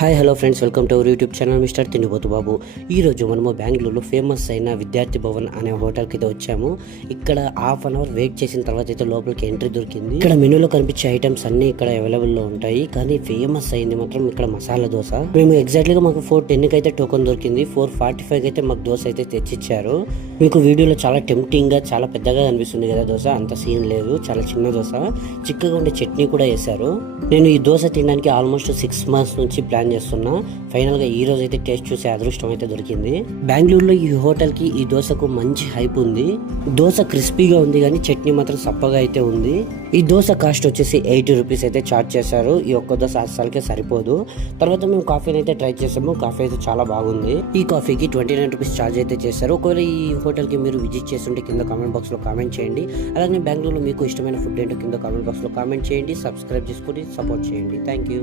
Hi hello friends, welcome to our YouTube channel mister Tindipothu Babu. ఈరోజు మనము బెంగళూరులో ఫేమస్ అయిన విద్యార్థి భవన్ అనే హోటల్కి అయితే వచ్చాము. ఇక్కడ హాఫ్ అన్ అవర్ వెయిట్ చేసిన తర్వాత అయితే లోపలికి ఎంట్రీ దొరికింది. ఇక్కడ మెనూలో కనిపించే ఐటమ్స్ అన్ని ఇక్కడ అవైలబుల్లో ఉంటాయి. కానీ ఫేమస్ అయింది మాత్రం ఇక్కడ మసాలా దోశ. మేము ఎగ్జాక్ట్లీగా మాకు 4:10కి అయితే టోకెన్ దొరికింది. 4:45కి అయితే మాకు దోశ అయితే తెచ్చిచ్చారు. మీకు వీడియోలో చాలా టెంప్టింగ్గా చాలా పెద్దగా కనిపిస్తుంది కదా దోశ, అంత సీన్ లేదు. చాలా చిన్న దోశ, చిక్కగా ఉండే చట్నీ కూడా వేశారు. నేను ఈ దోశ తినడానికి ఆల్మోస్ట్ 6 months నుంచి ప్లాన్ చేస్తున్నా. ఫైనల్ గా ఈ రోజు అయితే టేస్ట్ చూసే అదృష్టం అయితే దొరికింది. బెంగళూరులో ఈ హోటల్ కి ఈ దోశకు మంచి హైప్ ఉంది. దోశ క్రిస్పీగా ఉంది కానీ చట్నీ మాత్రం సప్పగా అయితే ఉంది. ఈ దోశ కాస్ట్ వచ్చేసి 80 రూపీస్ అయితే చార్జ్ చేశారు. ఈ ఒక్క దోశ అస్సలకే సరిపోదు. తర్వాత మేము కాఫీని అయితే ట్రై చేసాము. కాఫీ అయితే చాలా బాగుంది. ఈ కాఫీకి 29 రూపీస్ చార్జ్ అయితే చేశారు. ఒకవేళ ఈ హోటల్ కి మీరు విజిట్ చేస్తుంటే కింద కామెంట్ బాక్స్ లో కామెంట్ చేయండి. అలాగే బెంగళూరులో మీకు ఇష్టమైన ఫుడ్ ఏంటో కింద కామెంట్ బాక్స్ లో కామెంట్ చేయండి. సబ్స్క్రైబ్ చేసుకొని సపోర్ట్ చేయండి. Thank you.